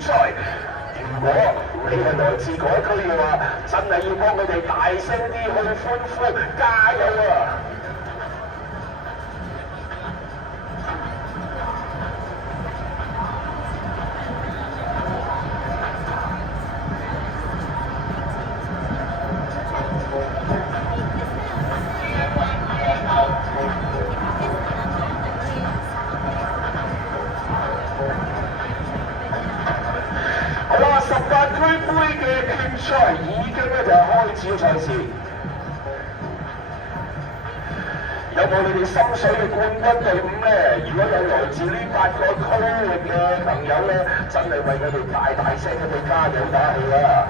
賽。如果你係來自嗰區嘅話，真係要幫佢哋大聲啲去歡呼，加油啊！好啦，18區杯嘅決賽已經就開始賽事。有冇你哋心水嘅冠軍隊伍咧？如果有來自呢8個區域嘅朋友咧，真係為佢哋大聲咁去加油打氣啊！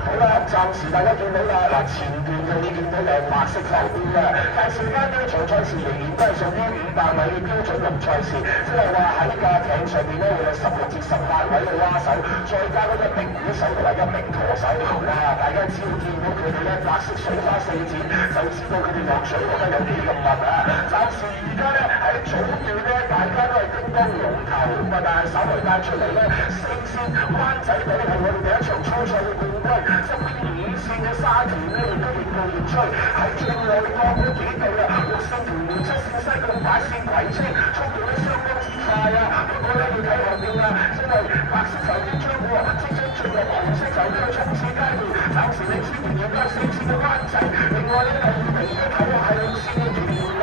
好啦，暫時大家見到啦，嗱前段嘅你見到有白色浮標啦，但係剩翻呢場賽事仍然都係屬於500米嘅標準輪賽事，即係話喺架艇上面咧會有16至18位嘅蛙手，再加嗰一名鼓手同埋一名舵手。哇！大家只要見到佢哋咧白色水花四濺，就知道佢哋落水落得有幾咁密啊！暫時而家咧喺早段咧，大家都係叮當龍頭咁啊，但係稍為帶出嚟咧，4線灣仔隊係我哋第一場初賽嘅冠軍。側邊5線嘅沙田咧，亦都越過越吹，喺最外角嗰幾隊啊，6線屯門、7線西貢、8線葵青，速度咧相當之快啊！不過咧要睇後邊啦，因為白色手機將會即將進入紅色手機嘅衝刺階段，暫時領先仍然有4線嘅灣仔，另外咧第二名咧睇下係6線嘅屯門。